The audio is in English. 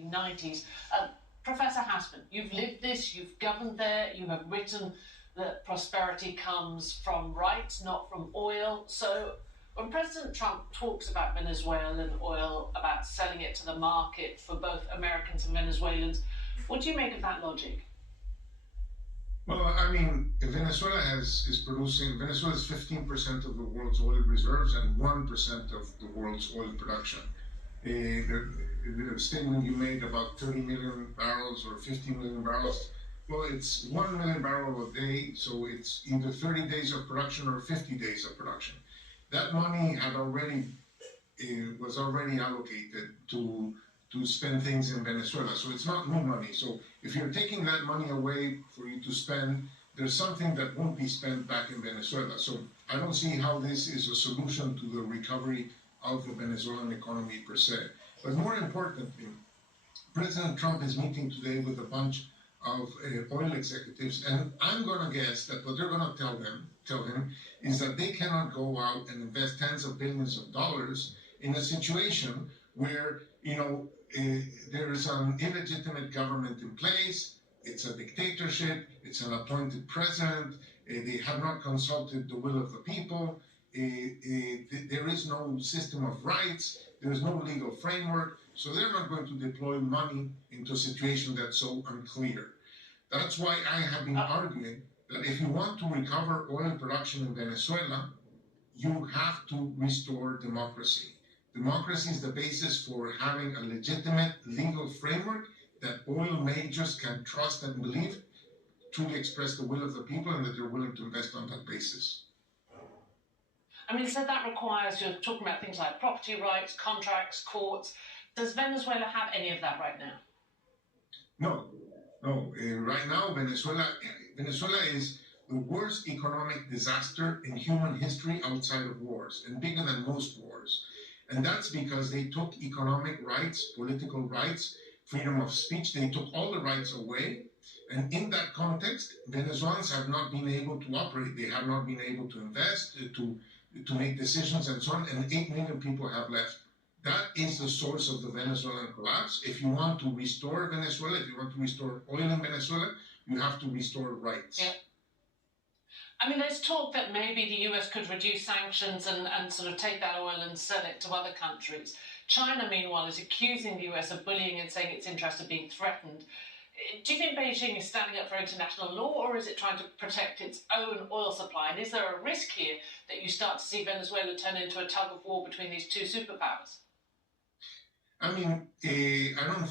90s. Professor Hasman, you've lived this, you've governed there, you have written that prosperity comes from rights, not from oil. So when President Trump talks about Venezuelan oil, about selling it to the market for both Americans and Venezuelans, what do you make of that logic? Well, I mean, Venezuela is 15% of the world's oil reserves and 1% of the world's oil production. The statement you made about 30 million barrels or 50 million barrels, well, it's 1 million barrel a day, so it's either 30 days of production or 50 days of production. That money was already allocated to spend things in Venezuela, so it's not new money. So if you're taking that money away for you to spend, there's something that won't be spent back in Venezuela. So I don't see how this is a solution to the recovery of the Venezuelan economy per se. But more importantly, President Trump is meeting today with a bunch of oil executives, and I'm going to guess that what they're going to tell him is that they cannot go out and invest tens of billions of dollars in a situation where, there is an illegitimate government in place, it's a dictatorship, it's an appointed president, they have not consulted the will of the people, there is no system of rights, there is no legal framework, so they're not going to deploy money into a situation that's so unclear. That's why I have been arguing that if you want to recover oil production in Venezuela, you have to restore democracy. Democracy is the basis for having a legitimate legal framework that oil majors can trust and believe truly express the will of the people and that they're willing to invest on that basis. I mean, so that requires, you're talking about things like property rights, contracts, courts. Does Venezuela have any of that right now? No. Right now, Venezuela is the worst economic disaster in human history outside of wars, and bigger than most wars. And that's because they took economic rights, political rights, freedom of speech, they took all the rights away. And in that context, Venezuelans have not been able to operate. They have not been able to invest, to make decisions and so on, and 8 million people have left. That is the source of the Venezuelan collapse. If you want to restore Venezuela, if you want to restore oil in Venezuela, you have to restore rights. Yeah. I mean, there's talk that maybe the US could reduce sanctions and sort of take that oil and sell it to other countries. China, meanwhile, is accusing the US of bullying and saying its interests are being threatened. Do you think Beijing is standing up for international law, or is it trying to protect its own oil supply? And is there a risk here that you start to see Venezuela turn into a tug of war between these two superpowers? I mean, I don't think